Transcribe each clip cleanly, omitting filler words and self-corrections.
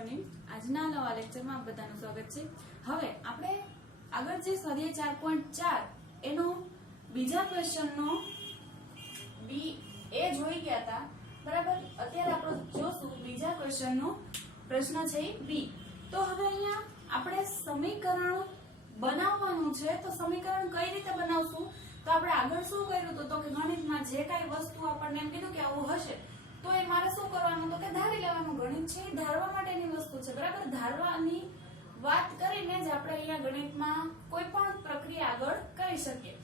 Morning. આજના નવા લેક્ચરમાં આપ બધાનું સ્વાગત છે। હવે આપણે આગળ જે સ્વાધ્યાય 4.4 એનો બીજા ક્વેશ્ચનનો બી એ જોઈ ગયા હતા, બરાબર। અત્યારે આપણે જોશું બીજા ક્વેશ્ચનનો પ્રશ્ન છે બી। તો હવે અહીંયા આપણે સમીકરણ બનાવવાનું છે। તો સમીકરણ કઈ રીતે બનાવશું? તો આપણે આગળ શું કર્યું હતું? તો કે ગણિતમાં જે કાંઈ વસ્તુ આપણને એમ કીધું કે આવું હશે તો એ મારે શું કરવાનું? તો કે ધારી લેવાનું। ગણિત છે ધારવા માટેની વસ્તુ છે, બરાબર। ધારવાની વાત કરીને જ આપણે અહીંયા ગણિતમાં કોઈ પણ પ્રક્રિયા આગળ કરી શકીએ।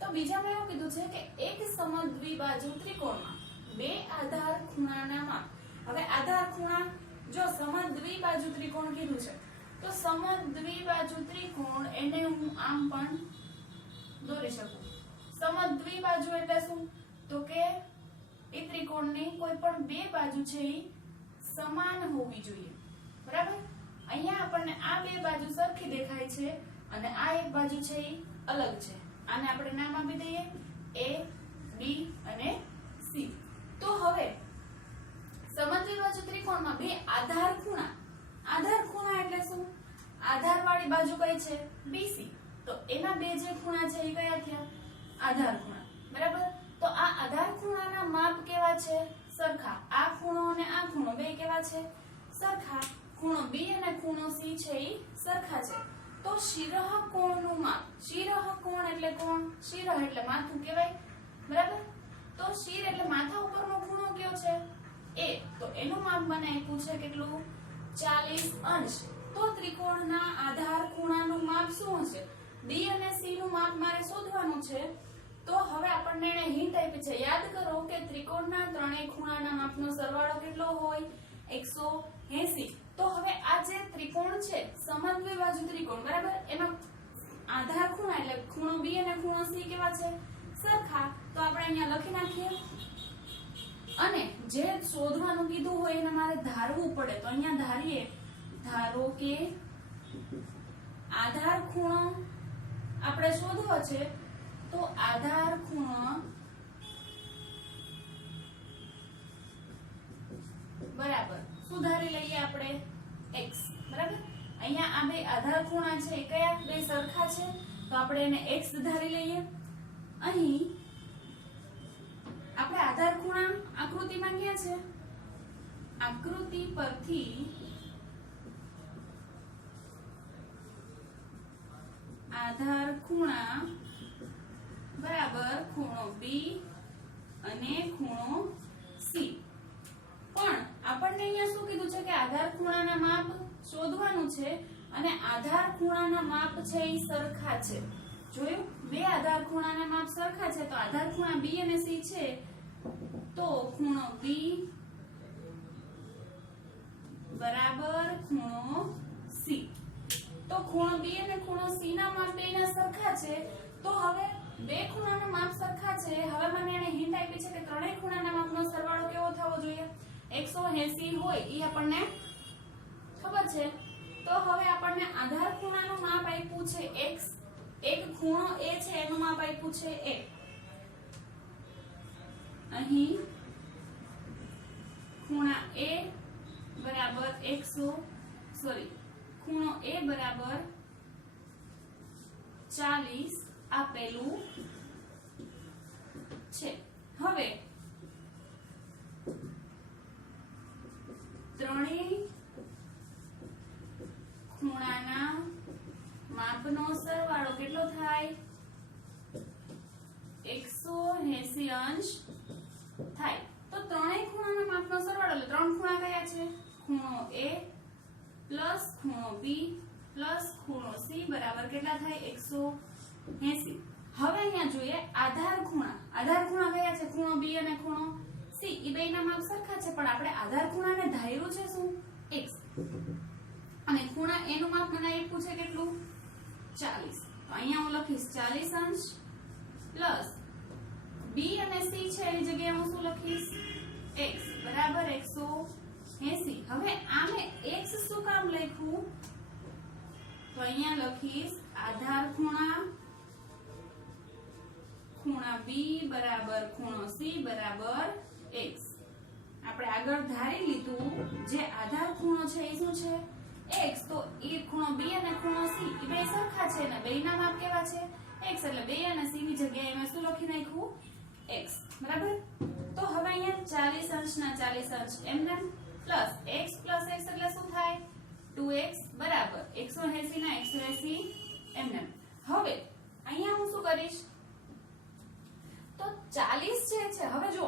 તો બીજામાં એવું કીધું છે કે એક સમદ્વિબાજુ ત્રિકોણમાં બે આધાર ખૂણાના માપ। હવે આધાર ખૂણા જો સમદ્વિબાજુ ત્રિકોણ કીધું છે તો સમદ્વિબાજુ ત્રિકોણ એને હું આમ પણ દોરી શકું। સમદ્વિબાજુ એટલે શું? તો કે એ ત્રિકોણની કોઈ પણ બે બાજુ છે એ સમાન હોવી જોઈએ, બરાબર। અહીંયા આપણને આ બે બાજુ સરખી દેખાય છે અને આ એક બાજુ છે એ અલગ છે। આને આપણે નામ આપી દઈએ A, B અને C। તો હવે સમદ્વિબાજુ ત્રિકોણમાં બે આધાર ખૂણા, આધાર ખૂણા એટલે શું? આધાર વાળી બાજુ કઈ છે? BC। તો એના બે જે ખૂણા છે એ કયા થયા? આધાર ખૂણા, બરાબર। તો આ આધાર ખૂણાના માપ કેવા છે? સરખા। આ ખૂણો અને આ ખૂણો બે કેવા છે? સરખા। ખૂણો B અને ખૂણો C છે એ સરખા છે। તો શિરઃ કોણનું માપ, શિરઃ કોણ એટલે કોણ? શિરઃ એટલે માથું કહેવાય, બરાબર। તો શિર એટલે માથા ઉપરનો ખૂણો કયો છે? A। તો એનું માપ મને આપ્યું છે કેટલું? 40 અંશ। તો ત્રિકોણના આધાર ખૂણાનું માપ શું હશે? B અને C નું માપ મારે શોધવાનું છે। તો હવે આપણને એને હિન્ટ આપી છે, યાદ કરો કે ત્રિકોણના ત્રણેય ખૂણાના માપનો સરવાળો કેટલો હોય? 180। તો હવે આ જે ત્રિકોણ છે સમદ્વિબાજુ ત્રિકોણ, બરાબર, એનો આધાર ખૂણા એટલે ખૂણો B અને ખૂણો C કેવા છે? સરખા। તો આપણે અહીંયા લખી નાખીએ અને જે શોધવાનું કીધું હોય એને મારે ધારવું પડે। તો અહીંયા ધારીએ, ધારો કે આધાર ખૂણો આપણે શોધવો છે તો આધાર ખૂણો બરાબર શું ધારી લઈએ આપણે? x, બરાબર। અહીંયા આ બે આધાર ખૂણા છે એ કયા? બે સરખા છે તો આપણે એને x ધારી લઈએ। અહીં આપણે આધાર ખૂણા આકૃતિમાં ક્યાં છે? આકૃતિ પરથી આધાર ખૂણા બરાબર ખૂણો B અને ખૂણો C। પણ આપણને અહીંયા શું કીધું છે કે આધાર ખૂણાના માપ શોધવાનું છે અને આધાર ખૂણાના માપ છે એ સરખા છે। જોયું? બે આધાર ખૂણાના માપ સરખા છે તો આધાર ખૂણા B અને C છે તો ખૂણો B બરાબર ખૂણો C। તો ખૂણો B અને ખૂણો C ના માપ બેના સરખા છે। તો હવે બે ખૂણાના માપ સરખા છે। હવે મને એને હિન્ટ આપી છે કે ત્રણેય ખૂણાના માપનો સરવાળો કેવો થવો જોઈએ? 180 હોય એ આપણને ખબર છે। તો હવે આપણને આધાર ખૂણાનું માપ આપ્યું છે x, એક ખૂણો A છે એનું માપ આપ્યું છે A। અહીં ખૂણા A બરાબર 100 ખૂણો A બરાબર 40 આપેલું છે। હવે ત્રણેય ખૂણાના માપનો સરવાળો કેટલો થાય? 180 અંશ થાય। તો ત્રણેય ખૂણાના માપનો સરવાળો એટલે ત્રણ ખૂણા કયા છે? ખૂણો A પ્લસ ખૂણો B પ્લસ ખૂણો C બરાબર કેટલા થાય? 180। હવે અહીંયા જોઈએ આધાર ખૂણા, આધાર ખૂણા કયા છે? ખૂણો B અને ખૂણો C। એ બેના માપ સરખા છે પણ આપણે આધાર ખૂણાને ધાર્યું છે શું? x અને ખૂણા A નું માપ મને આપ્યું છે કેટલું? 40। તો અહીંયા હું લખીશ 40 અંશ પ્લસ B અને C છે એની જગ્યાએ હું શું લખીશ? x બરાબર 180। હવે આમે x શું કામ લખ્યું? તો અહીંયા લખીશ આધાર ખૂણા ખૂણા B બરાબર ખૂણો C બરાબર x। આપણે આગળ ધારી લીધું જે આધાર ખૂણો છે એ શું છે x, તો એ ખૂણો b અને ખૂણો c એ બે સરખા છે અને બેયના માપ કેવા છે x, એટલે 2 અને c ની જગ્યાએ મેં શું લખી નાખ્યું x, બરાબર. તો હવે અહીંયા 40 અંશના 40 અંશ એમને પ્લસ x એટલે શું થાય 2x બરાબર 180 ના 180 એમને. હવે અહીંયા હું શું કરીશ તો 40 જે છે, હવે જો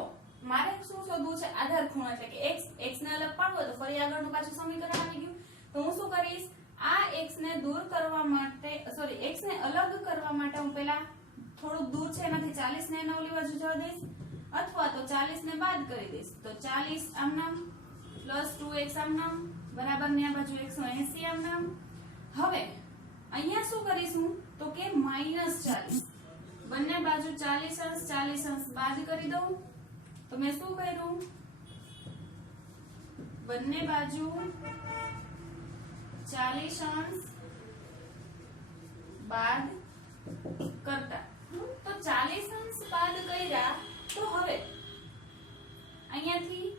મારે શું શોધવું છે આધાર ખૂણો, એટલે કે x ને અલગ પાડવો તો ફરી આગળનું પાછું સમીકરણ આવી ગયું. તો હું શું કરીશ આ x ને દૂર કરવા માટે x ને અલગ કરવા માટે હું પહેલા થોડુંક દૂર છે એનાથી 40 ને એના ઓલી બાજુ જવા દઈશ, અથવા તો 40 ને બાદ કરી દઈશ. તો 40 આમ નામ પ્લસ 2x આમ નામ બરાબર ને આ બાજુ 180 આમ નામ. હવે અહીંયા શું કરીશું તો કે -40, બંને બાજુ 40 અંશ બાદ કરી દઉં. તો મેં શું કર્યું બંને બાજુ 40 અંશ બાદ કરતા, તો 40 અંશ બાદ કર્યા તો હવે અહીંયાથી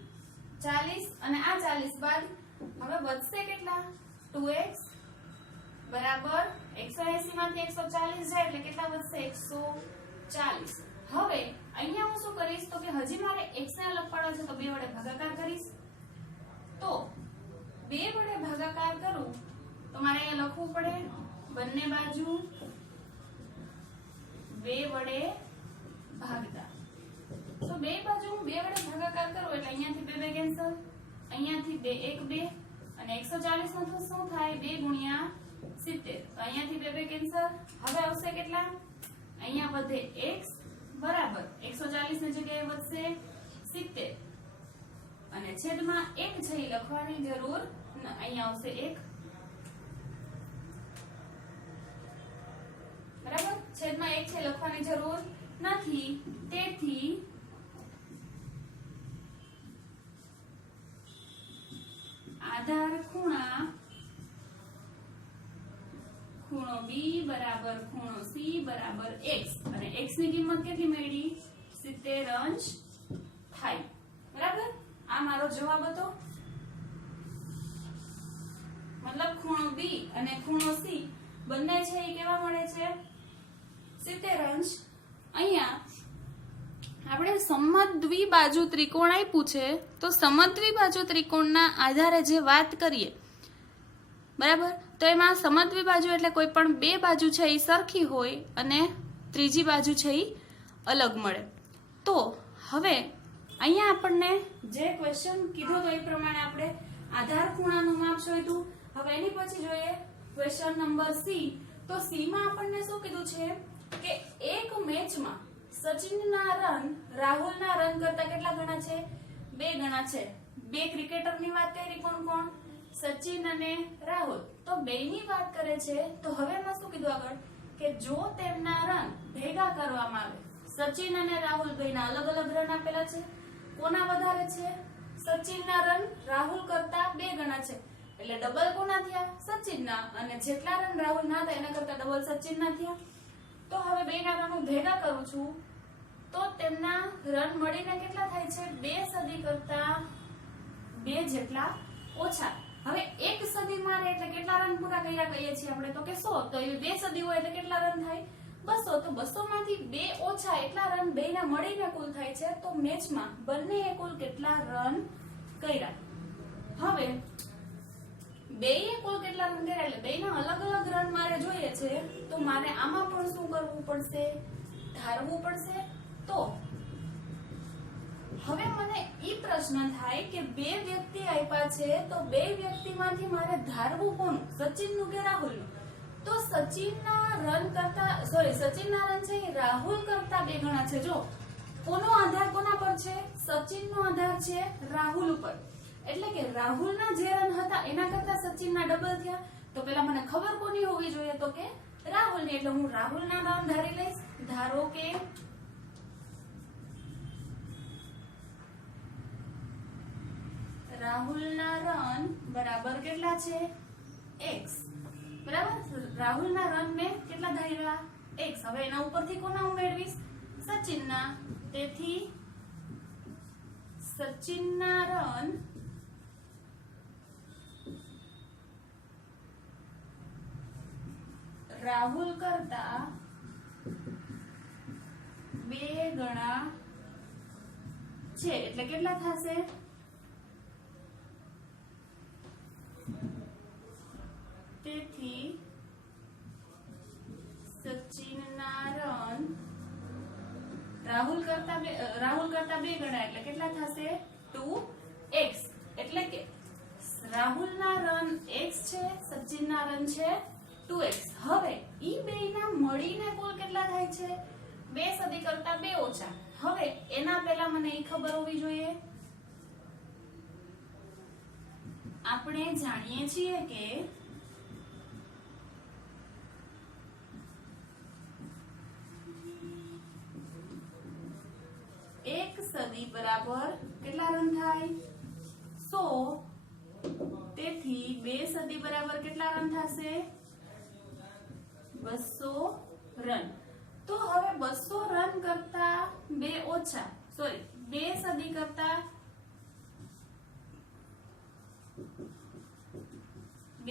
40 અને આ 40 બાદ હવે વધશે કેટલા 2x બરાબર 180 માંથી 140 જાય એટલે કેટલા વધશે 140. હવે અહીંયા હું શું કરીશ તો કે હજી મારે x ને અલગ પાડવો છે તો 2 વડે ભાગાકાર કરીશ. તો 2 વડે ભાગાકાર કરું તો મારે અહીંયા લખવું પડે બંને બાજુ 2 વડે ભાગતા. તો 2 બાજુ હું 2 વડે ભાગાકાર કરું એટલે અહીંયાથી 2 2 કેન્સલ, અહીંયાથી 2 1 2 અને 140 નો તો શું થાય 2 ગુણ્યા 70, તો અહીંયાથી 2 2 કેન્સલ. હવે આવશે કેટલા અહીંયા વધે x બરાબર 140 ની જગ્યાએ વધશે 70 અને છેદમાં 1 છે એ લખવાની જરૂર અહીંયા આવશે 1 બરાબર, છેદમાં 1 છે લખવાની જરૂર નથી. તેથી આધાર ખૂણો B બરાબર ખૂણો C બરાબર x, અને x ની કિંમત કેટલી મળી 70 અંશ થાય, બરાબર. આ મારો જવાબ હતો. મતલબ ખૂણો B અને ખૂણો C બંને છે એ કેવા મળે છે 70 અંશ. અહીંયા આપણે સમદ્વિબાજુ ત્રિકોણ આપ્યું છે તો સમદ્વિબાજુ ત્રિકોણના આધારે જે વાત કરીએ બરાબર, તો એમાં સમદ્વિબાજુ એટલે કોઈ પણ બે બાજુ છે એ સરખી હોય અને ત્રીજી બાજુ છે એ અલગ મળે. તો હવે અહીંયા આપણને જે ક્વેશ્ચન કીધો તો એ પ્રમાણે આપણે આધાર ખૂણાનું માપ શોધ્યું. હવે એની પછી જોઈએ ક્વેશ્ચન નંબર C. તો C માં આપણને શું કીધું છે કે એક મેચમાં સચિનના રન રાહુલના રન કરતા કેટલા ગણા છે 2 ગણા છે. બે ક્રિકેટરની વાત કરી, કોણ કોણ સચિન અને રાહુલ, તો બેની વાત કરે છે. તો હવે એમાં શું કીધું આગળ કે જો તેમના રન ભેગા કરવામાં આવે, સચિન અને રાહુલ બેના અલગ અલગ રન આપેલા છે, કોના વધારે છે સચિનના રન રાહુલ કરતા 2 ગણા છે એટલે ડબલ કોના થયા સચિનના, અને જેટલા રન રાહુલ ના હતા એના કરતા ડબલ સચિનના થયા. તો હવે બેના રન હું ભેગા કરું છું તો તેમના રન મળીને કેટલા થાય છે 2 સદી કરતા 2 જેટલા ઓછા. હવે એક સદી મારે એટલે કેટલા રન પૂરા કર્યા કહીએ છીએ આપણે તો કે 100, તો એ 2 સદી હોય એટલે કેટલા રન થાય 200, તો 200 માંથી 2 ઓછા એટલા રન બેના મળીને કુલ થાય છે. તો મેચમાં બંનેએ કુલ કેટલા રન કર્યા. હવે બેયે કુલ કેટલા રન કર્યા એટલે બેના અલગ અલગ રન મારે જોઈએ છે, તો મારે આમાં પણ શું કરવું પડશે ધારવું પડશે. તો હવે મને ઈ પ્રશ્ન થાય કે 2 વ્યક્તિ આપ્યા છે તો 2 વ્યક્તિમાંથી મારે ધારવું કોનું સચિનનું કે રાહુલનું. તો સચિનના રન છે એ રાહુલ કરતા 2 ગણા છે. જો કોનો આધાર કોના પર છે સચિનનો આધાર છે રાહુલ ઉપર, એટલે કે રાહુલના જે રન હતા એના કરતા સચિનના ડબલ થયા. તો પેલા મને ખબર કોની હોવી જોઈએ તો કે રાહુલની, એટલે હું રાહુલના રન ધારી લઈશ. ધારો કે રાહુલના રન બરાબર કેટલા છે x, બરાબર. રાહુલના રન મેં કેટલા ધાર્યા x. હવે એના ઉપરથી કોના હું મેળવીશ સચિનના, તેથી સચિનના રન રાહુલ કરતા 2 ગણા છે એટલે કેટલા થશે? તેથી સચિનના રન રાહુલ કરતા 2 ગણા એટલે કેટલા થશે? 2x. એટલે કે રાહુલના રન x છે, સચિનના રન છે 2x. હવે ઈ બેયના મળીને કુલ કેટલા થાય છે? 2 સદી કરતા 2 ઓછા. હવે એના પહેલા મને ઈ ખબર હોવી જોઈએ, આપણે જાણીએ છીએ કે એક સદી બરાબર કેટલા રન થાય? 100. તેથી 2 સદી બરાબર કેટલા રન થશે? 200 રન. તો હવે 200 રન કરતા 2 ઓછા, સોરી 2 સદી કરતા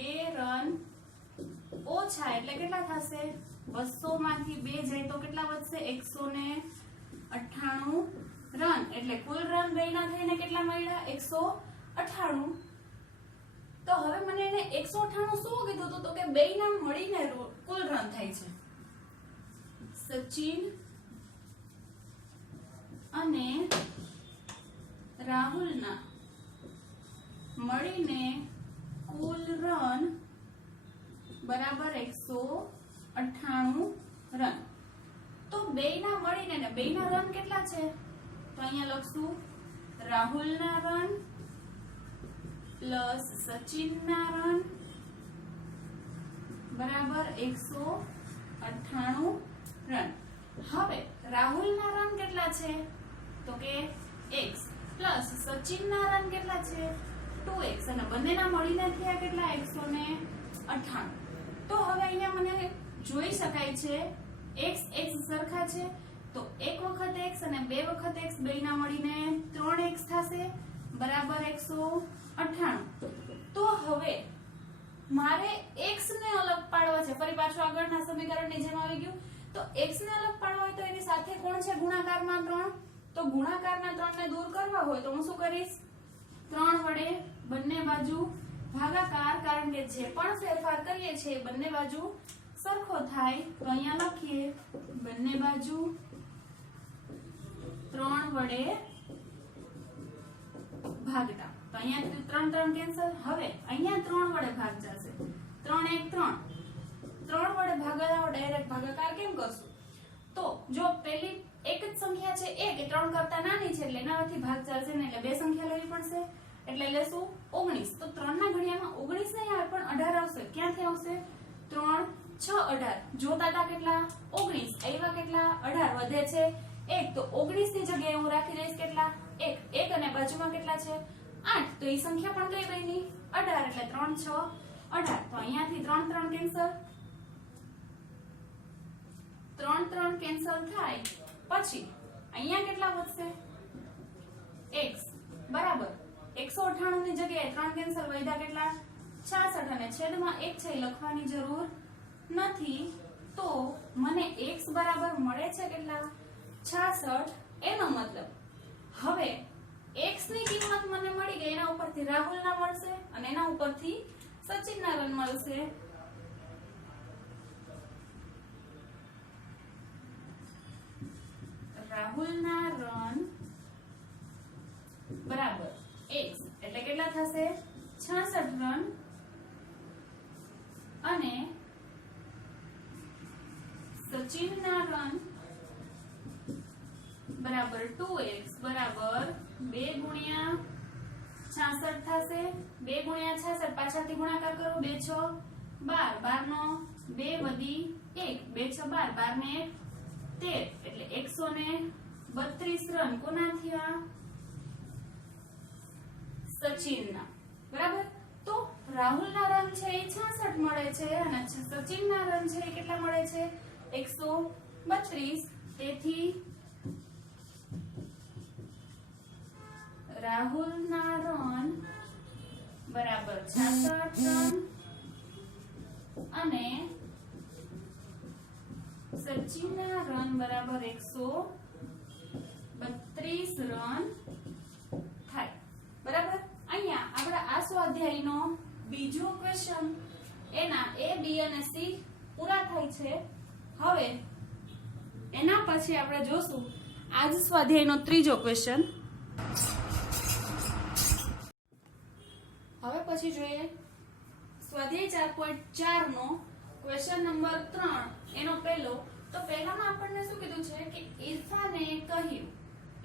2 રન ઓછા એટલે કેટલા થશે? 200 માંથી 2 જાય તો કેટલા વધશે? 198 રન. એટલે કુલ રન બેયના થઈને કેટલા મળ્યા? 198. તો હવે મને એને 198 શું કીધું હતું? તો કે બેયના મળીને કુલ રન થાય છે. સચિન અને રાહુલના મળીને કુલ રન બરાબર 198 રન. તો બેયના મળીને ને બેયના રન કેટલા છે? તો અહીંયા લખશું રાહુલના રન પ્લસ સચિનના રન બરાબર 198 રન. હવે રાહુલના રન કેટલા છે? તો કે x પ્લસ સચિનના રન કેટલા છે? 2x. અને બંનેના મળીને થયા કેટલા? 198. તો હવે અહીંયા મને જોઈ શકાય છે x સરખા છે, તો 1 વખત x અને 2 વખત x બેયના મળીને 3x થશે બરાબર 198. તો હવે મારે x ને અલગ પાડવા છે. ફરી પાછું આગળના સમીકરણની જેમ આવી ગયું. તો x ને અલગ પાડવા હોય તો એની સાથે કોણ છે? ગુણાકારમાં 3. તો ગુણાકારના 3 ને દૂર કરવા હોય તો હું શું કરીશ? 3 વડે બંને બાજુ ભાગાકાર, કારણ કે જે પણ ફેરફાર કરીએ છીએ બંને બાજુ સરખો થાય. તો અહીંયા લખીએ બંને બાજુ 3 વડે ભાગતા. તો અહીંયા 3 કેન્સલ. હવે અહીંયા 3 વડે ભાગ જશે. 3 1 3 વડે ભાગાલાઓ ડાયરેક્ટ ભાગાકાર કેમ કરશું? તો જો પેલી એક જ સંખ્યા છે 1 એ 3 કરતા નાની છે એટલે એનાથી ભાગ ચાલશે ને, એટલે બે સંખ્યા લેવી પડશે. એટલે લેશું 19. તો 3 ના ઘડિયામાં 19 નહીં આવે પણ 18 આવશે. ક્યાંથી આવશે? 3 6 18. જોતા હતા કેટલા? 19. આવ્યા કેટલા? 18. વધે છે 1. તો 19 ની જગ્યાએ હું રાખી દઈશ કેટલા? 1. 1 અને બાજુમાં કેટલા છે? 8. તો એ સંખ્યા પણ કઈ બની? 18. એટલે 3 6 18. તો અહીંયાથી 3 3 કેન્સલ. 3 કેન્સલ થાય પછી અહીંયા કેટલા વધશે? x બરાબર 198 ની જગ્યાએ 3 કેન્સલ, વધ્યા કેટલા? 66. અને છેદમાં 1 છે એ લખવાની જરૂર નથી. તો મને x બરાબર મળે છે કેટલા? 66. એનો મતલબ હવે x ની કિંમત મને મળી ગઈ. એના ઉપરથી રાહુલના મળશે અને એના ઉપરથી સચિનના રન મળશે. રાહુલના રન બરાબર x એટલે કેટલા થશે? 66 રન. અને સચિનના રન બરાબર 2x બરાબર 2 ગુણ્યા 66 થશે. 2 ગુણ્યા 66 પાછળથી ગુણાકાર કરો. 2 6 12. 12 નો 2 વધી 1. 2 6 12. 12 ને 13. એટલે 132 રન કોના થયા? સચિનના. બરાબર. તો રાહુલના રન છે એ 66 મળે છે અને સચિનના રન છે એ કેટલા મળે છે? 132. તેથી રાહુલના રન બરાબર 66 રન અને સચિનના રન બરાબર 132 રન થાય. બરાબર. અહીંયા આપણા આ સ્વાધ્યાયનો બીજો ક્વેશ્ચન એના A, B અને C પૂરા થાય છે. હવે એના પછી આપણે જોશું આજ સ્વાધ્યાયનો ત્રીજો ક્વેશ્ચન. હવે પછી જોઈએ સ્વાધ્યાય 4.4 નો ક્વેશ્ચન નંબર 3 એનો પહેલો. તો પહેલામાં આપણને શું કીધું છે કે ઇરફાને કહ્યું,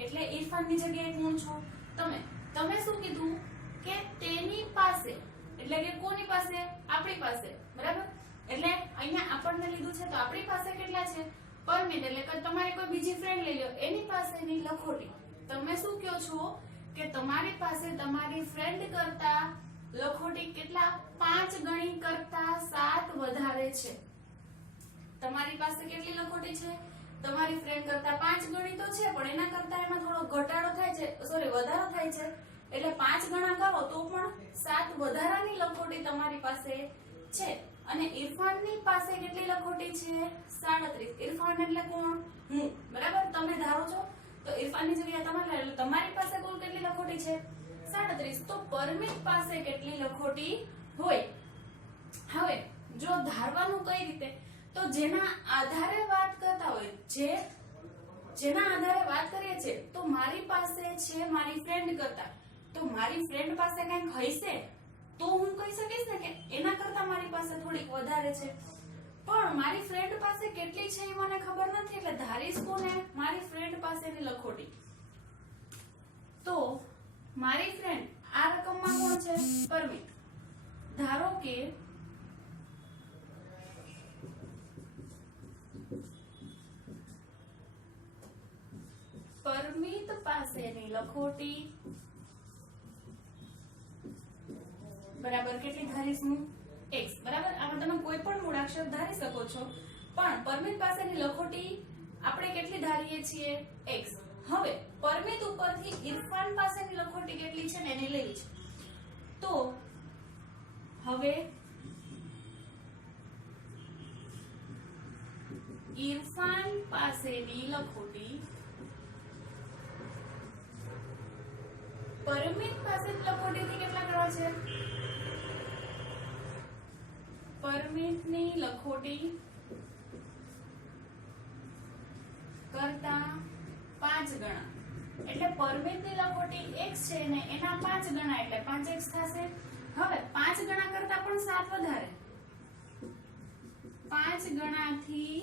એટલે ઇરફાનની જગ્યાએ કોણ છો તમે. તમે શું કીધું કે તેની પાસે, એટલે કે કોની પાસે? આપણી પાસે. બરાબર. એટલે અહીંયા આપણને લીધું છે તો આપણી પાસે કેટલા છે? પરમિત, એટલે કે તમારી કોઈ બીજી ફ્રેન્ડ લઈ લો એની પાસેની લખોટી. તમે શું કહો છો કે તમારી પાસે તમારી ફ્રેન્ડ કરતા લખોટી કેટલા? 5 ગણી કરતા 7 વધારે છે. તમારી પાસે કેટલી લખોટી છે? તમારી ફ્રેન્ડ કરતા 5 ગણી તો છે, પણ એના કરતા એમાં થોડો ઘટાડો થાય છે, સોરી વધારો થાય છે. એટલે 5 ગણા કરો તો પણ 7 વધારાની લખોટી તમારી પાસે છે. અને ઇરફાનની પાસે કેટલી લખોટી છે? 37. ઇરફાન એટલે કોણ? હું. બરાબર. તમે ધારો છો તો ઇરફાનની જગ્યાએ તમારે, એટલે તમારી પાસે કુલ કેટલી લખોટી છે? 37. તો પરમિત પાસે કેટલી લખોટી હોય? હવે જો ધારવાનું કઈ રીતે, તો જેના આધારે વાત કરતા હોય, જેના આધારે વાત કરીએ છીએ, તો મારી પાસે છે મારી ફ્રેન્ડ કરતા, તો મારી ફ્રેન્ડ પાસે કંઈક હશે તો હું કહી શકીશ ને કે એના કરતા મારી પાસે થોડીક વધારે છે. પણ મારી ફ્રેન્ડ પાસે કેટલી છે એ મને ખબર નથી, એટલે ધારીશ કોને? મારી ફ્રેન્ડ પાસેની લખોટી. તો મારી ફ્રેન્ડ આ રકમમાં કોણ છે? પરમિત. ધારો કે પરમિત પાસેની લખોટી બરાબર કેટલી ધારીશ હું? x. બરાબર. આમાં તમે કોઈ પણ મૂળાક્ષર ધારી શકો છો, પણ પરમિત પાસેની લખોટી આપણે કેટલી ધારીએ છીએ? x. હવે પરમિત ઉપરથી ઇરફાન પાસેની લખોટી કેટલી છે ને એને લેવી છે. તો હવે ઇરફાન પાસેની લખોટી પરમિત પાસેની લખોટીથી કેટલા કરવા છે? પરમિતની લખોટી કરતા 5 ગણા, એટલે પરમિતની લખોટી x છે ને એના 5 ગણા, એટલે 5x થશે. હવે 5 ગણા કરતા પણ 7 વધારે, 5 ગણાથી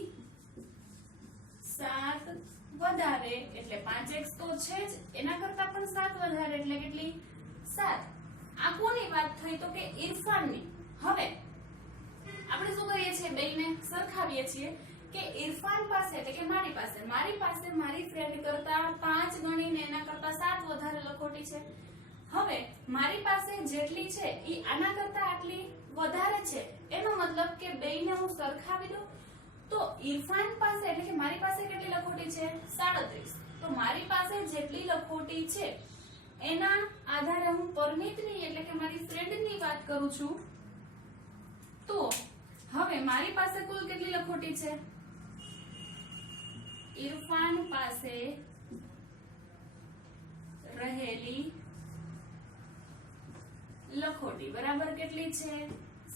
7 વધારે એટલે 5x તો છે જ, એના કરતા પણ 7 વધારે એટલે કેટલી? 7. આ કોની વાત થઈ? તો કે ઇરફાનની. હવે આપણે શું કરીએ છીએ? બેયને સરખાવીએ છીએ કે ઇરફાન પાસે, એટલે કે મારી પાસે મારી ફ્રેન્ડ કરતા 5 ગણી ને એના કરતા 7 વધારે લખોટી છે. હવે મારી પાસે જેટલી છે ઈ આના કરતા આટલી વધારે છે, એનો મતલબ કે બેયને હું સરખાવી દઉં તો ઇરફાન પાસે, એટલે કે મારી પાસે કેટલી લખોટી છે? 37. તો મારી પાસે જેટલી લખોટી છે એના આધારે હું પરમિતની, એટલે કે મારી ફ્રેન્ડની વાત કરું છું. તો હવે મારી પાસે કુલ કેટલી લખોટી છે? ઇરફાન પાસે રહેલી લખોટી બરાબર કેટલી છે?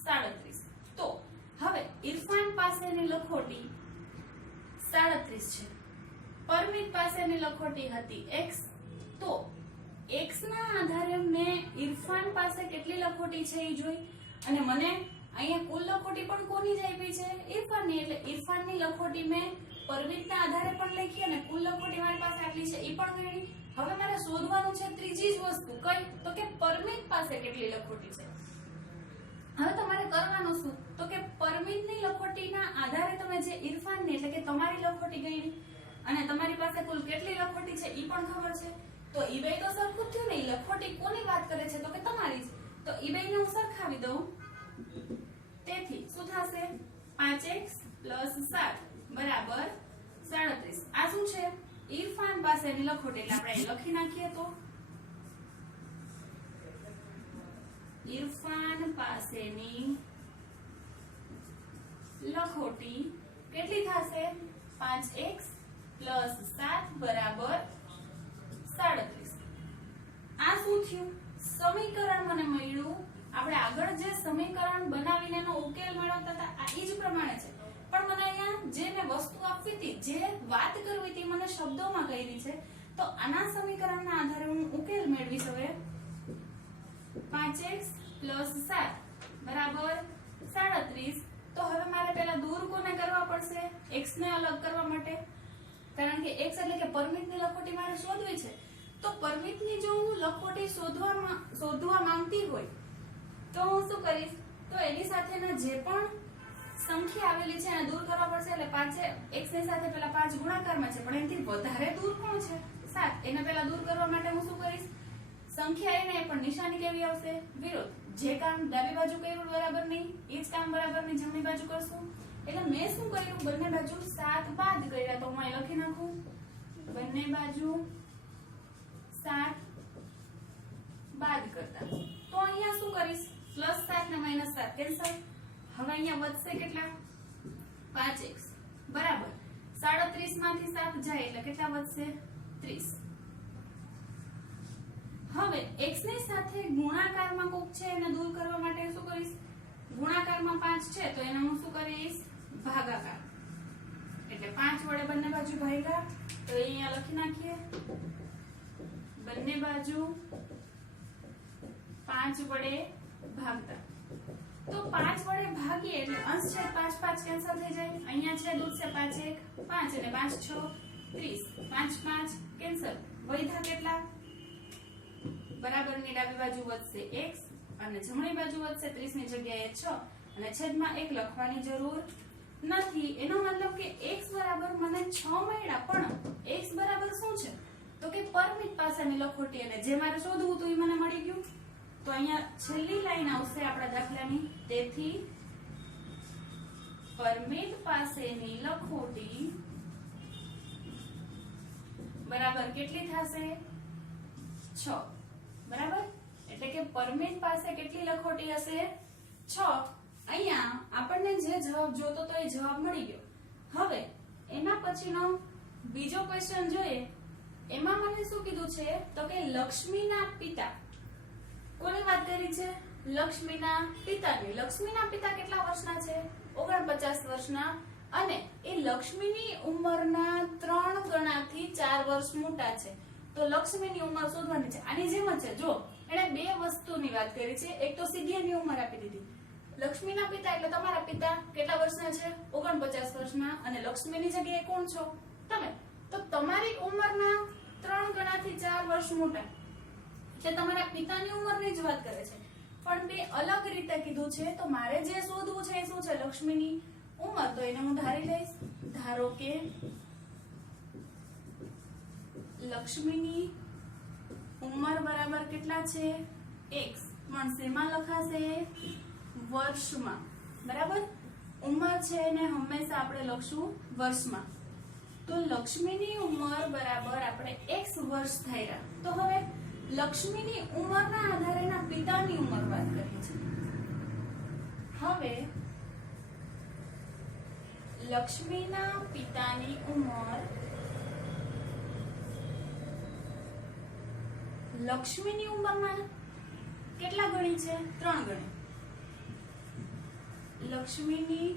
37. તો હવે ઇરફાન પાસેની લખોટી 37 છે, પરમિત પાસેની લખોટી હતી x. તો x ના આધારે મેં ઇરફાન પાસે કેટલી લખોટી છે એ જોઈ, અને મને અહીંયા કુલ લખોટી પણ કોની જ આપી છે? ઇરફાનની. એટલે ઇરફાનની લખોટી મેં પરમિતના આધારે પણ લખી અને કુલ લખોટી મારી પાસે આટલી છે એ પણ ગણી. હવે મારે શોધવાનું છે ત્રીજી જ વસ્તુ, કઈ? તો કે પરમિત પાસે કેટલી લખોટી છે. હવે તમારે કરવાનું શું? તો કે પરમિતની લખોટીના આધારે તમે જે ઇરફાનની, એટલે કે તમારી લખોટી ગણી અને તમારી પાસે કુલ કેટલી લખોટી છે એ પણ ખબર છે. તો ઈ બે તો સરખું થયું ને. લખોટી કોની વાત કરે છે? તો કે તમારી જ. તો ઈ બેને હું સરખાવી દઉં. તેથી શું થશે? 5x + 7 બરાબર 37. આ શું છે? ઇરફાન પાસેની લખોટી. એટલે આપણે લખી નાખીએ તો ઇરફાન પાસેની લખોટી કેટલી થશે 5x + 7 બરાબર 37. આ શું થયું? સમીકરણ મને મળ્યું. આપણે આગળ જે સમીકરણ બનાવીને એનો ઉકેલ મેળવતા હતા આ ઈ જ પ્રમાણે છે, પણ મને અહીંયા જે મેં વસ્તુ આપી હતી, જે વાત કરવી હતી, મને શબ્દોમાં કરી છે. તો આના સમીકરણના આધારે હું ઉકેલ મેળવીશ. હવે 5x + 7 બરાબર 37. તો હવે મારે પહેલા દૂર કોને કરવા પડશે? x ને અલગ કરવા માટે, કારણ કે x એટલે કે પરમિતની લખોટી મારે શોધવી છે. તો પરમિતની જો હું લખોટી શોધવા માંગતી હોય તો હું શું કરીશ? તો એની સાથેના જે પણ સંખ્યા આવેલી છે એને દૂર કરવા પડશે. એટલે 5x ની સાથે પહેલા 5 ગુણાકારમાં છે, પણ એનાથી વધારે દૂર કોણ છે? 7. એને પહેલા દૂર કરવા માટે હું શું કરીશ? સંખ્યા એને પણ નિશાની કેવી આવશે? વિરુદ્ધ. જે કામ ડાબી બાજુ કર્યું બરાબર નહીં, એ જ કામ બરાબર નહીં જમણી બાજુ કરશું. એટલે મેં શું કર્યું? બંને બાજુ 7 બાદ કર્યા. તો હું અહીં લખી નાખું બંને બાજુ 7 બાદ કરતા. તો અહીંયા શું કરીશ? +7 ને -7 કેન્સલ. હવે અહીંયા વધશે કેટલા? 5x બરાબર 37 માંથી 7 જાય એટલે કેટલા વધશે? 30. હવે x ની સાથે ગુણાકારમાં કોક છે એને દૂર કરવા માટે શું કરીશ? ગુણાકારમાં 5 છે તો એને હું શું કરીશ? ભાગાકાર. એટલે 5 વડે બંને બાજુ ભાગ્યા. તો અહીંયા લખી નાખીએ બંને બાજુ 5 વડે ભાગતા. તો 5 વડે ભાગીએ એટલે અંશ છે 5 5 કેન્સલ થઈ જાય. અહીંયા છે દૂર છે 5 1 5 અને 5 6 30. 5 5 કેન્સલ. વધ્યા કેટલા? બરાબરની ડાબી બાજુ વધશે x અને જમણી બાજુ વધશે 30 ની જગ્યાએ 6 અને છેદમાં 1 લખવાની જરૂર નથી. એનો મતલબ કે x બરાબર મને 6 મળ્યા, પણ x બરાબર શું છે? તો કે પરમિત પાસેની લખોટી, અને જે મારે શોધવું હતું એ મને મળી ગયું. તો અહીંયા છેલ્લી લાઈન આવશે આપણા દાખલાની. તેથી પરમિત પાસેની લખોટી બરાબર કેટલી થશે? 6. બરાબર. એટલે કે પરમિત પાસે કેટલી લખોટી હશે? 6. અહીંયા આપણને જે જવાબ જોતો તો એ જવાબ મળી ગયો. હવે એના પછીનો બીજો ક્વેશ્ચન જોઈએ. એમાં મને શું કીધું છે? તો કે લક્ષ્મીના પિતા. કોની વાત કરી છે? લક્ષ્મીના પિતાની. લક્ષ્મીના પિતા કેટલા વર્ષના છે? 49 વર્ષના. અને એ લક્ષ્મીની ઉંમરના 3 ગણાથી 4 વર્ષ મોટા છે. તો લક્ષ્મીની ઉંમર શોધવાની છે. આની જેમ જ છે. જો એણે બે વસ્તુની વાત કરી છે. એક તો સીધી એની ઉંમર આપી દીધી. લક્ષ્મીના પિતા એટલે તમારા પિતા કેટલા વર્ષના છે? 49 વર્ષના. અને લક્ષ્મીની જગ્યાએ કોણ છો? તમે. તો તમારી ઉંમરના 3 ગણાથી 4 વર્ષ મોટા એટલે તમારા પિતાની ઉંમરની જ વાત કરે છે, પણ બે અલગ રીતે કીધું છે. તો મારે જે શોધવું છે એ શું છે? લક્ષ્મીની ઉંમર. તો એને હું ધારી લઈશ. ધારો કે લક્ષ્મીની ઉંમર બરાબર કેટલા છે? x. પણ શેમાં લખાશે? વર્ષમાં. બરાબર. ઉંમર છે એને હંમેશા આપણે લખશું વર્ષમાં. તો લક્ષ્મીની ઉંમર બરાબર આપણે x વર્ષ થયા. તો હવે લક્ષ્મીની ઉંમરના આધારે એના પિતાની ઉંમર વાત કરીએ છીએ. હવે લક્ષ્મીના પિતાની ઉંમર લક્ષ્મીની ઉંમરમાં કેટલા ગણી છે? 3 ગણી. લક્ષ્મીની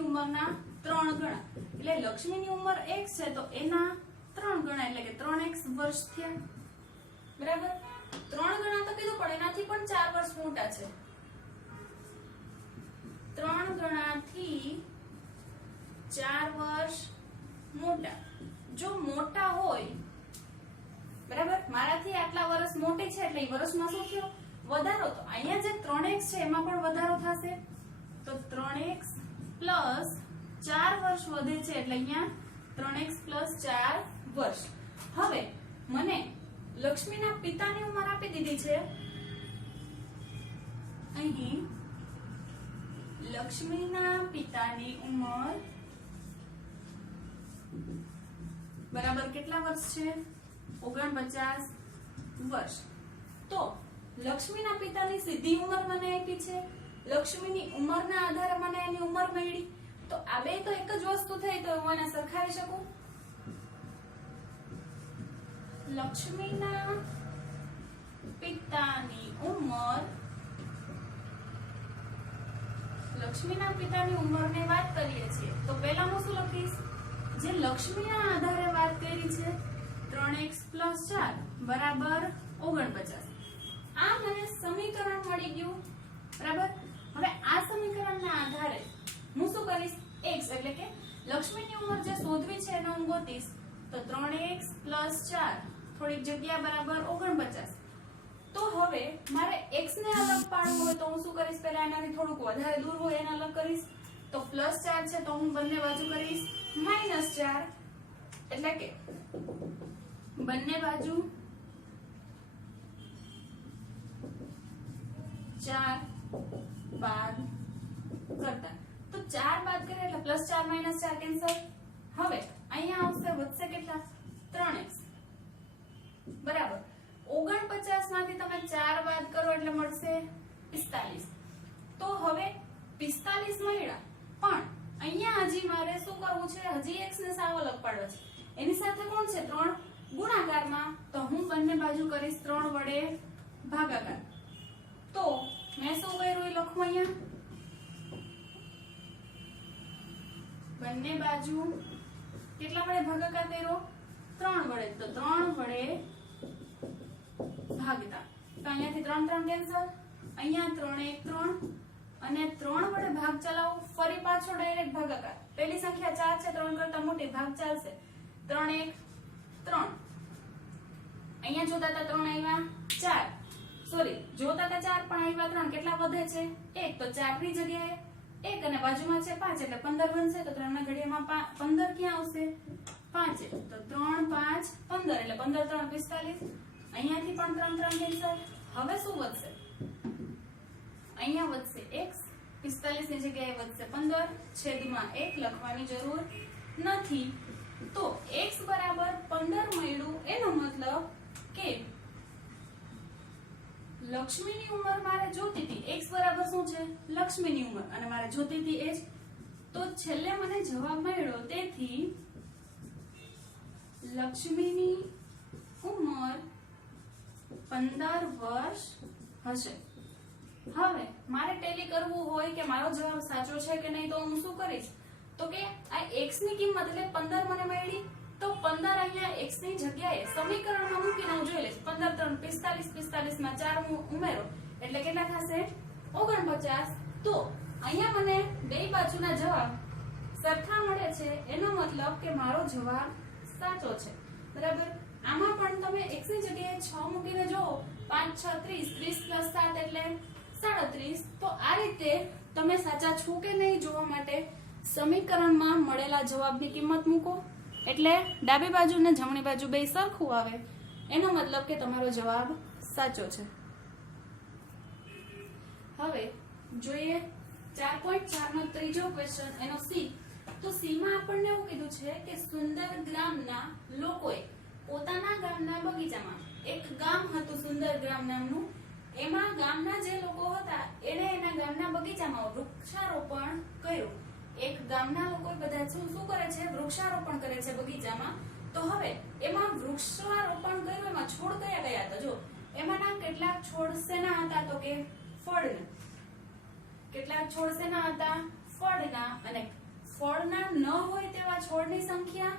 ઉંમરના 3 ગણા. એટલે લક્ષ્મીની ઉંમર x છે તો એના 3 ગણા એટલે કે 3x વર્ષ થયા. બરાબર. 3 ગણા તો કીધું પણ એનાથી પણ 4 વર્ષ મોટા છે. 3 ગણાથી 4 વર્ષ મોટા. જો મોટા હોય, બરાબર, મારાથી આટલા વર્ષ મોટી છે એટલે વર્ષમાં શું થયો? વધારો. તો અહીંયા જે 3x છે એમાં પણ વધારો થશે. તો 3x પ્લસ 4 વર્ષ વધે છે એટલે અહીંયા 3x પ્લસ 4 વર્ષ. હવે મને લક્ષ્મીના પિતાની ઉંમર આપી દીધી છે. અહીં લક્ષ્મીના પિતાની ઉંમર બરાબર કેટલા વર્ષ છે? 49 વર્ષ। તો લક્ષ્મીના પિતાની સીધી ઉંમર મને આપી છે, લક્ષ્મીની ઉંમરના આધારે મને એની ઉંમર મળી, તો આ બે તો એક જ વસ્તુ થઈ, તો હું એને સરખાવી શકું। લક્ષ્મીના પિતાની ઉંમર, લક્ષ્મીના પિતાની ઉંમરની વાત કરીએ છીએ તો પહેલા હું શું લખીશ, જે લક્ષ્મીના આધારે વાત કરી છે 3x + 4 બરાબર 49। આ મને સમીકરણ મળી ગયું, બરાબર। હવે આ સમીકરણના આધારે હું શું કરીશ, x એટલે કે લક્ષ્મીની ઉંમર જે શોધવી છે એને હું ગોતીશ, તો 3x + 4 થોડીક જગ્યા બરાબર 49। તો હવે મારે x ને અલગ પાડવું હોય તો હું શું કરીશ, પહેલા એનાથી થોડુંક વધારે દૂર હોય એને અલગ કરીશ, તો +4 છે તો હું બંને બાજુ કરીશ -4, એટલે કે બંને બાજુ 4 બાદ કરતા, તો 4 બાદ કરીએ એટલે +4 - 4 કેન્સલ। હવે અહીંયા આવશે, વધશે કેટલા, 3x બરાબર 49 માંથી તમે 4 બાદ કરો એટલે મળશે 45। તો હવે 45 મળ્યા, પણ અહીંયા હજી મારે શું કરવું છે, હજી x ને સાવ અલગ પાડવો છે, એની સાથે કોણ છે 3 ગુણાકારમાં, તો હું બંને બાજુ કરીશ 3 વડે ભાગાકાર। તો મેં શું કર્યું એ લખું, અહીંયા બંને બાજુ કેટલા વડે ભાગાકાર કર્યો, 3 વડે, તો 3 વડે ભાગતા, તો અહીંયાથી 3 3 કેન્સલ, અહીંયા 3 1 3 અને 3 વડે ભાગ ચલાવો, ફરી પાછો ડાયરેક્ટ ભાગાકાર, પહેલી સંખ્યા 4 છે, 3 કરતા મોટી, ભાગ ચાલશે, 3 1 3, અહીંયા જોતા હતા 3 આવ્યા 4, સોરી જોતા હતા 4 પણ આવ્યા 3, કેટલા વધે છે 1, તો 4 ની જગ્યાએ 1 અને બાજુમાં છે 5 એટલે 15 બનશે, તો 3 ના ઘડિયામાં 15 ક્યાં આવશે, 5, તો 3 5 15 એટલે 15 3 45, અહીંયાથી પણ 3 3 કેન્સલ। હવે શું વધશે, અહીંયા વધશે x, 45 ની જગ્યાએ વધશે 15, છેદમાં 1 લખવાની જરૂર નથી, તો x બરાબર 15 મળ્યું, એનો મતલબ કે લક્ષ્મીની ઉંમર મારે જોતી હતી, x બરાબર શું છે, લક્ષ્મીની ઉંમર, અને મારે જોતી હતી એ જ, તો છેલ્લે મને જવાબ મળ્યો, તેથી લક્ષ્મીની ઉંમર 15 વર્ષ હશે। હવે મારે ટેલી કરવું હોય કે મારો જવાબ સાચો છે કે નહીં, તો હું શું કરીશ, તો કે આ x ની કિંમત એટલે 15 મને મળી, તો 15 અહીંયા x ની જગ્યાએ સમીકરણમાં મૂકીને હું જોઈ લઈશ, 15 3 45, 45 માં 4 ઉમેરો એટલે કેટલા થશે 49। તો અહીંયા મને બે બાજુના જવાબ સરખા મળે છે, એનો મતલબ કે મારો જવાબ સાચો છે, બરાબર। આમાં પણ તમે x ની જગ્યાએ 6 મૂકીને જોવો, 5 6 30, 30 + 7 એટલે 37, તો આ રીતે તમે સાચા છો કે નહીં જોવા માટે સમીકરણમાં મળેલા જવાબની કિંમત મૂકો, એટલે ડાબી બાજુ ને જમણી બાજુ બે સરખું આવે, એનો મતલબ કે તમારો જવાબ સાચો છે। હવે જોઈએ 4.4 નો ત્રીજો ક્વેશ્ચન, એનો સી। તો સી માં આપણને એવું કીધું છે કે સુંદર ગ્રામના લોકોએ પોતાના ગામના બગીચામાં, એક ગામ હતું સુંદર ગ્રામ નામનું, એમાં ગામના જે લોકો હતા એને એના ગામના બગીચામાં વૃક્ષારોપણ કર્યું। એક ગામના લોકો બધા શું કરે છે, વૃક્ષારોપણ કરે છે બગીચામાં। તો હવે એમાં વૃક્ષારોપણ કર્યું, એમાં છોડ કયા કયા હતા, જો એમાંના કેટલાક છોડ શેના હતા, તો કે ફળના, કેટલાક છોડ શેના હતા, ફળના, અને ફળના ન હોય તેવા છોડની સંખ્યા,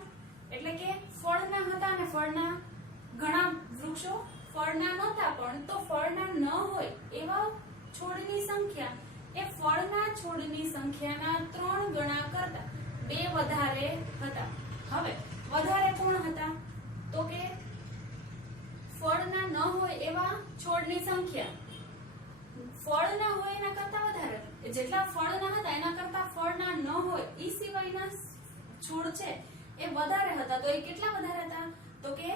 એટલે કે ફળના હતા અને ફળના ઘણા વૃક્ષો ફળના નહોતા, પણ તો ફળના ન હોય એવા છોડની સંખ્યા એ ફળના છોડની સંખ્યાના 3 ગણા કરતા 2 વધારે હતા। હવે વધારે કોણ હતા, તો કે ફળના ન હોય એવા છોડની સંખ્યા, ફળના હોય એના કરતા વધારે, જેટલા ફળના હતા એના કરતા ફળના ન હોય એ સિવાયના છોડ છે એ વધારે હતા, તો એ કેટલા વધારે હતા, તો કે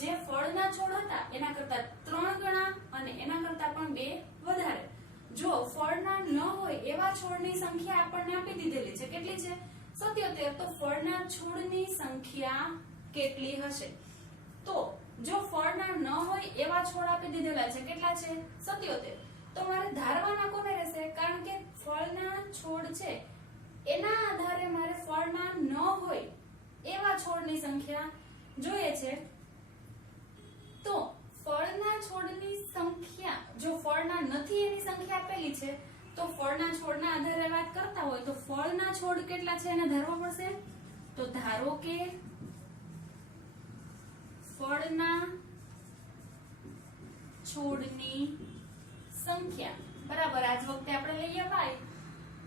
જે ફળના છોડ હતા એના કરતા 3 ગણા અને એના કરતા પણ 2 વધારે। જો ફળના ન હોય એવા છોડની સંખ્યા આપણને આપી દીધેલી છે, કેટલી છે 77, તો ફળના છોડની સંખ્યા કેટલી હશે, તો જો ફળના ન હોય એવા છોડ આપી દીધેલા છે, કેટલા છે 77, તો મારે ધારવાના કોને રહેશે, કારણ કે ફળના છોડ છે એના આધારે મારે ફળના ન હોય એવા છોડની સંખ્યા જોઈએ છે. તો ફળના છોડની સંખ્યા, જો ફળના નથી એની સંખ્યા આપેલી છે, તો ફળના છોડના આધારે વાત કરતા હોય તો ફળના છોડ કેટલા છે એને ધારવા પડશે. તો ધારો કે ફળના છોડની સંખ્યા બરાબર આજ વખતે આપણે લઈએ y,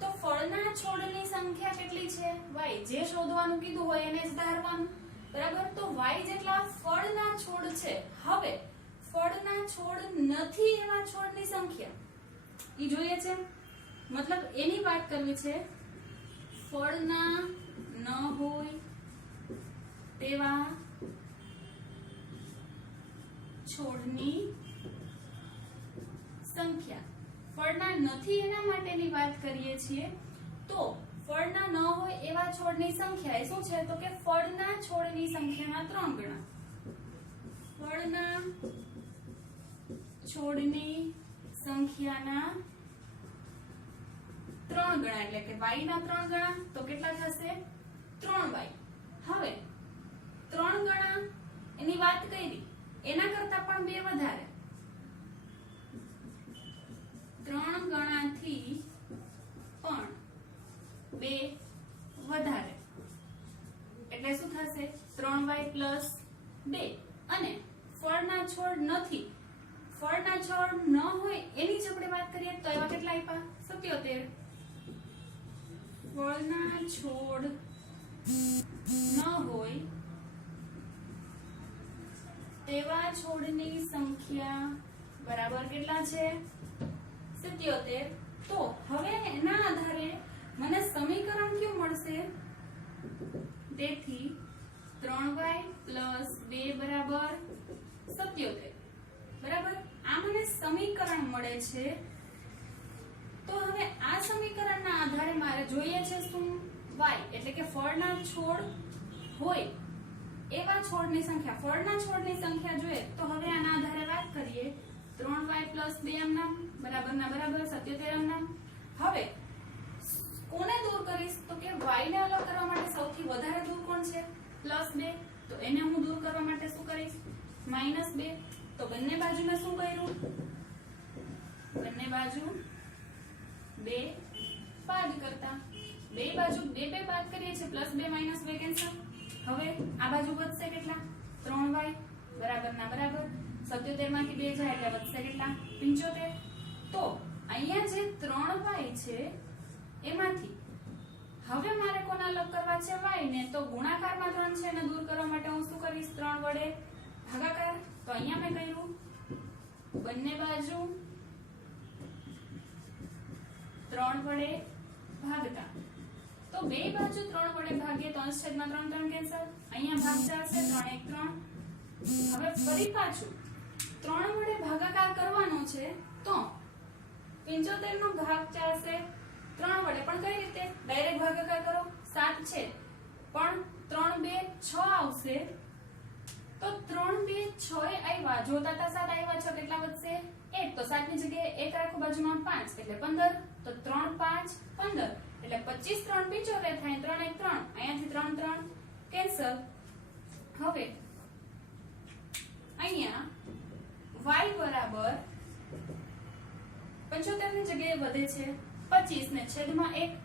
તો ફળના છોડની સંખ્યા કેટલી છે y, જે શોધવાનું કીધું હોય એને જ ધારવાનું બરાબર. તો y જેટલા ફળના છોડ છે. હવે ફળના છોડ નથી એવા છોડની સંખ્યા ઈ જોઈએ છે, મતલબ એની વાત કરવી છે. ફળના ન હોય તેવા છોડની સંખ્યા, ફળના નથી એના માટેની વાત કરીએ છીએ. તો ફળના ન હોય એવા છોડની સંખ્યા એ શું છે, તો કે ફળના છોડની સંખ્યાના 3 ગણા. ફળના છોડની સંખ્યાના 3 ગણા એટલે કે y ના 3 ગણા, તો કેટલા થશે 3y. હવે 3 ગણા એની વાત કરી, એના કરતા પણ 2 વધારે, 3 ગણાથી પણ 2 વધારે એટલે શું થશે 3y + 2. અને ફળના છોડ નથી, ફળના છોડ ન હોય એની જ આપણે વાત કરીએ તો એવા કેટલા આપ્યા 77. ફળના છોડ ન હોય તેવા છોડની સંખ્યા બરાબર કેટલા છે 77. તો હવે એના આધારે મને સમીકરણ કયું મળશે, તેથી 3y + 2 બરાબર 77 બરાબર. આ મને સમીકરણ મળે છે. તો હવે આ સમીકરણના આધારે મારે જોઈએ છે શું y, એટલે કે ફળના છોડ હોય એવા છોડની સંખ્યા. ફળના છોડની સંખ્યા જોઈએ તો હવે આના આધારે વાત કરીએ 3y + 2 એમનામ બરાબર ના બરાબર 77 એમનામ. હવે કોને દૂર કરીશ, તો કે y ને અલગ કરવા માટે સૌથી વધારે દૂર કોણ છે +2, તો એને હું દૂર કરવા માટે શું કરીશ -2. તો બંને બાજુને શું કર્યું, બંને બાજુ 2 બાદ કરતા, બે બાજુ 2 બાદ કરીએ છીએ, +2 - 2 કેન્સલ. હવે આ બાજુ વધશે કેટલા 3y બરાબર ના બરાબર 77 માંથી 2 જાય એટલે વધશે કેટલા 75. તો અહીંયા જે 3y છે એમાંથી હવે મારે કોના અલગ કરવા છે y ને, તો ગુણાકારમાં 3 છે એને દૂર કરવા માટે હું શું કરીશ 3 વડે ભાગાકાર. તો અહીંયા મેં કર્યું બંને બાજુ 3 વડે ભાગતા, તો બે બાજુ 3 વડે ભાગીએ તો અંશછેદમાં 3 3 કેન્સલ, અહીંયા ભાગ ચાલશે 3 1 3. હવે ફરી પાછું 3 વડે ભાગાકાર કરવાનો છે તો 75 નો ભાગ ચાલશે 3 વડે, પણ કઈ રીતે ડાયરેક્ટ ભાગાકાર કરો, 7 છે પણ 3 2 6 આવશે. તો 3 2 6 એ આવ્યા, જોતા તા 7 આવ્યા 6 કેટલા વધશે 1, તો 7 ની જગ્યાએ 1 રાખો બાજુમાં 5 એટલે 15, તો 3 5 15 એટલે 25 3 75 થાય, 3 1 3, અહીંયાથી 3 3 કેન્સલ. હવે અહીંયા y બરાબર 75 ની જગ્યાએ વધે છે 25 ને છેદમાં 1,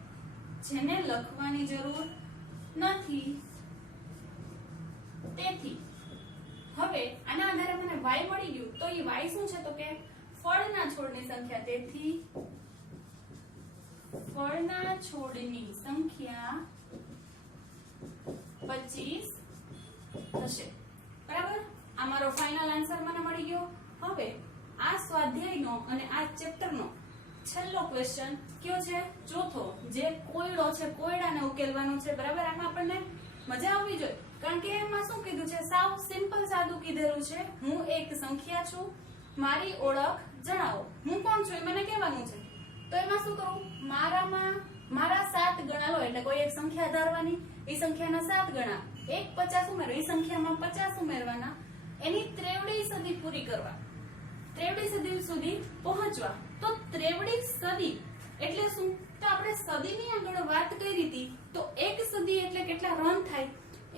જેને લખવાની જરૂર નથી. તેથી હવે આના આધારે મને y મળી ગયું, તો એ y શું છે, તો કે ફળના છોડની સંખ્યા. તેથી ફળના છોડની સંખ્યા 25 થશે બરાબર. આ મારો ફાઇનલ આન્સર મને મળી ગયો. હવે આ સ્વાધ્યાયનો અને આ ચેપ્ટરનો છેલ્લો ક્વેશ્ચન કયો છે, ચોથો, જે કોયડો છે, કોયડાને ઉકેલવાનો છે બરાબર. આમાં આપણને મજા આવવી જોઈએ, કારણ કે એમાં શું કીધું છે, સાવ સિમ્પલ સાદું કીધેલું છે. હું એક સંખ્યા છું, મારી ઓળખ જણાવો. હું કોણ છું એ મને કહેવાનું છે. તો એમાં શું કરું, મારા 7 ગણા લો, એટલે કોઈ એક સંખ્યા ધારવાની, એ સંખ્યાના 7 ગણા, એક 50 ઉમેરો, એ સંખ્યામાં 50 ઉમેરવાના. એની ત્રેવડી સદી પૂરી કરવા, ત્રેવડી સદી સુધી પહોંચવા. તો ત્રેવડી સદી એટલે શું? તો આપણે સદીની આગળ વાત કરી હતી તો એક સદી એટલે કેટલા રન થાય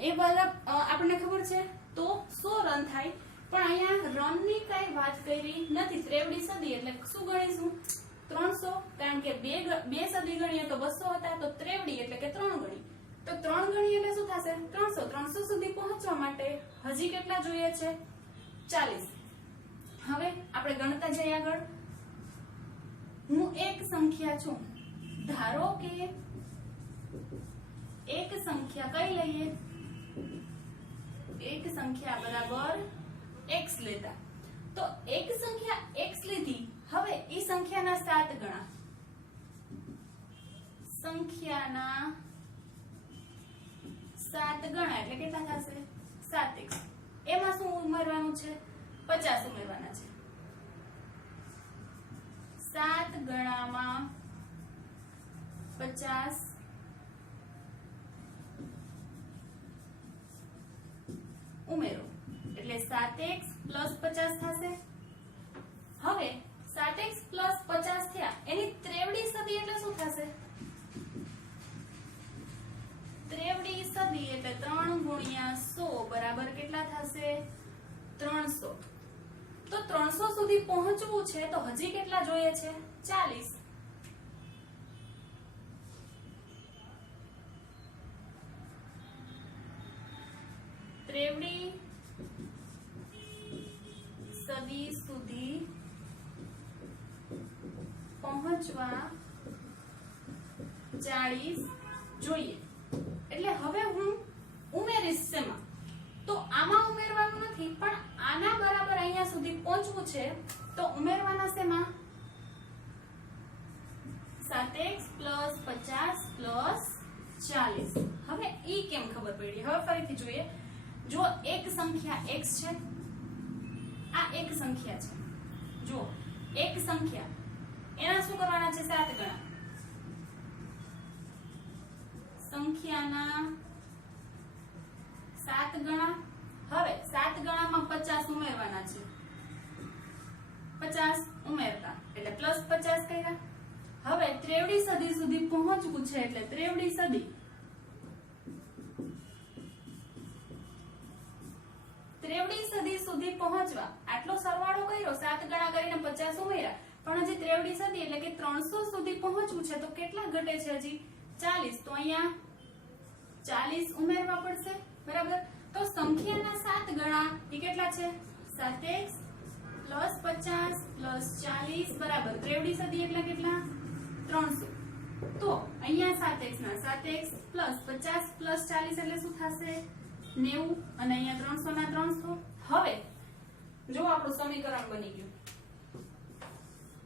એ બરાબર આપણને ખબર છે, તો 100 રન થાય. પણ અહીંયા રનની કઈ વાત કરી નથી. ત્રેવડી સદી એટલે શું ગણીશું? 300, કારણ કે બે સદી ગણીએ તો 200 હતા, તો ત્રેવડી એટલે કે 3 ગણી. તો 3 ગણી એટલે શું થશે? 300. 300 સુધી પહોંચવા માટે હજી કેટલા જોઈએ છે? 40. હવે આપણે ગણતા જઈએ આગળ. હું એક સંખ્યા છું, ધારો કે એક સંખ્યા કઈ લઈએ? એક સંખ્યા બરાબર x લેતા. તો એક સંખ્યા x લીધી. હવે એ સંખ્યાના 7 ગણા, સંખ્યાના 7 ગણા એટલે કેટલા થશે? 7x. એમાં શું ઉમેરવાનું છે? 50 ઉમેરવાના છે. 7 ગણામાં 50 ઉમેરો એટલે 7x + 50 થશે. હવે 7x + 50 થયા, એની ત્રેવડી સદી એટલે શું થશે? ત્રેવડી સદી એટલે 3 × 100 બરાબર કેટલા થશે? 300. તો 300 સુધી પહોંચવું છે તો હજી કેટલા જોઈએ છે? 40. ત્રેવડી સદી સુધી પહોંચવા 40 જોઈએ. એટલે હવે હું ઉમેરીશ શેમાં? તો આમાં ઉમેરવાનું નથી, પણ આના બરાબર અહીંયા સુધી પહોંચવું છે તો ઉમેરવાના શેમાં? 7x + 50 + 40. હવે ઈ કેમ ખબર પડી? હવે ફરીથી જોઈએ. જો એક સંખ્યા x છે, આ એક સંખ્યા છે. જો એક સંખ્યા, એના શું કરવાના છે? 7 ગણા. સંખ્યાના 7 ગણા. હવે 7 ગણામાં 50 ઉમેરવાના છે. 50 ઉમેરતા એટલે +50 કર્યા. હવે ત્રેવડી સદી સુધી પહોંચવું છે એટલે ત્રેવડી સદી, ત્રેવડી સદી સુધી પહોંચવા આટલો સરવાળો કર્યો, 7 ગણા કરીને 50 ઉમેર્યા, પણ હજી ત્રેવડી સદી એટલે કે 300 સુધી પહોંચવું છે તો કેટલા ઘટે છે? હજી 40. તો અહીંયા 40 ઉમેરવા પડશે. બરાબર. તો સંખ્યાના 7 ગણા એ કેટલા છે? 7x + 50 + 40 બરાબર ત્રેવડી સદી એટલે કેટલા? 300. તો અહીંયા 7x ના 7x + 50 + 40 એટલે શું થશે? 90. અને અહીંયા 300 ના 300. હવે જો આપણું સમીકરણ બની ગયું.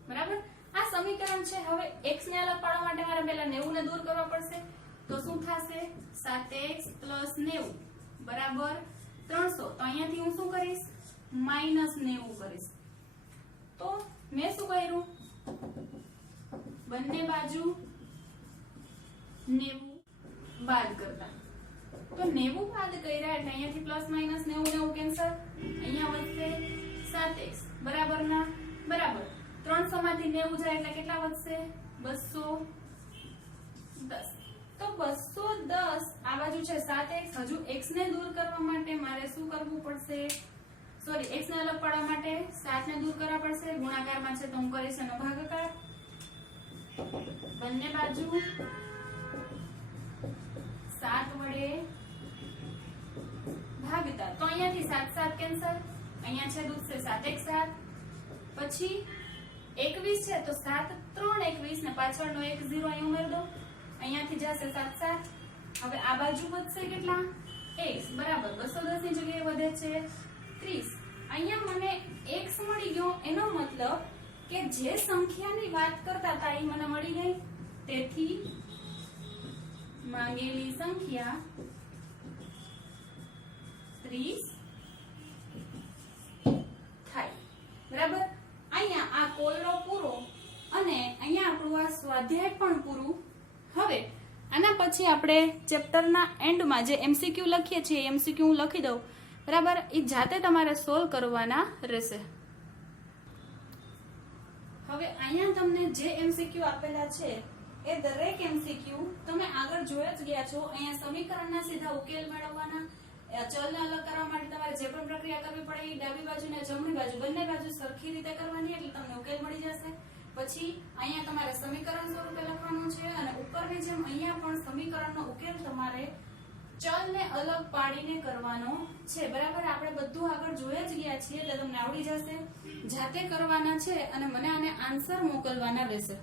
બરાબર. આ સમીકરણ છે. હવે x ને અલગ પાડવા માટે મારે પહેલા 90 ને દૂર કરવા પડશે. તો શું થશે? 7x + 90 બરાબર 300. તો અહીંયાથી હું શું કરીશ? -90 કરીશ. તો મેં શું કર્યું? બંને બાજુ 90 બાદ કરતા. તો 90 બાદ કર્યા એટલે અહીંયાથી +-90 કેન્સલ. અહીંયા વધશે 7x બરાબર ના બરાબર 300 માંથી 90 જાય એટલે કેટલા વધશે? 210. તો 210 આ બાજુ છે 7x. હજુ x ને દૂર કરવા માટે મારે શું કરવું પડશે? સોરી, x ને અલગ પાડવા માટે 7 ને દૂર કરવા પડશે. ગુણાકારમાં છે તો હું કરીશ એનો ભાગાકાર. બંને બાજુ 7 વડે ભાગતા. તો અહીંયાથી 7 કેન્સલ. અહીંયા છે દૂધશે 7x 7. પછી 21 છે તો 7 3 21 ને પાછળનો 1 0 અહીં ઉમેર દો. અહીંયાથી જશે 7 7. હવે આ બાજુ વધશે કેટલા? x બરાબર 210 ની જગ્યાએ વધે છે 30. અહીંયા મને x મળી ગયો. એનો મતલબ કે જે સંખ્યાની વાત કરતા હતા એ મને મળી ગઈ. તેથી માંગેલી સંખ્યા 30 થાય. બરાબર. અહીંયા આ કોયડો પૂરો અને અહીંયા આપણું આ સ્વાધ્યાય પણ પૂરું. હવે આના પછી આપણે ચેપ્ટરના એન્ડમાં જે MCQ લખીએ છીએ MCQ હું લખી દઉં. બરાબર, એ જાતે તમારે સોલ્વ કરવાના રહેશે. હવે અહીંયા તમને જે એમસીક્યુ આપેલા છે એ દરેક એમસીક્યુ તમે આગળ જોઈ જ ગયા છો. અહીંયા સમીકરણના સીધા ઉકેલ મેળવવાના, ચલને અલગ કરવા માટે તમારે જે પણ પ્રક્રિયા કરવી પડે એ ડાબી બાજુ ને જમણી બાજુ બંને બાજુ સરખી રીતે કરવાની, એટલે તમને ઉકેલ મળી જશે. પછી અહીંયા તમારે સમીકરણ સ્વરૂપે લખવાનું છે અને ઉપરની જેમ અહીંયા પણ સમીકરણનો ઉકેલ તમારે ચલને અલગ પાડીને કરવાનો છે. બરાબર, આપણે બધું આગળ જોઈ જ ગયા છીએ એટલે તમને આવડી જશે. જાતે કરવાના છે અને મને આને આન્સર મોકલવાના રહેશે.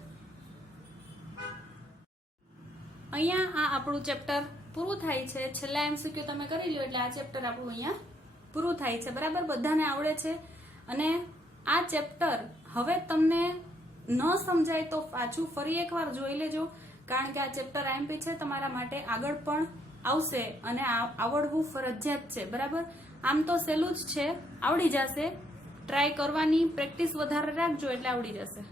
અહીંયા આ આપણું ચેપ્ટર પૂરું થાય છે. છેલ્લા એમસીક્યુ તમે કરી લ્યો એટલે આ ચેપ્ટર આપણું અહીંયા પૂરું થાય છે. બરાબર, બધાને આવડે છે. અને આ ચેપ્ટર હવે તમને ન સમજાય તો પાછું ફરી એકવાર જોઈ લેજો, કારણ કે આ ચેપ્ટર આઈએમપી છે, તમારા માટે આગળ પણ આવશે અને આવડવું ફરજિયાત છે. બરાબર, આમ તો સહેલું જ છે, આવડી જશે. ટ્રાય કરવાની, પ્રેક્ટિસ વધારે રાખજો એટલે આવડી જશે.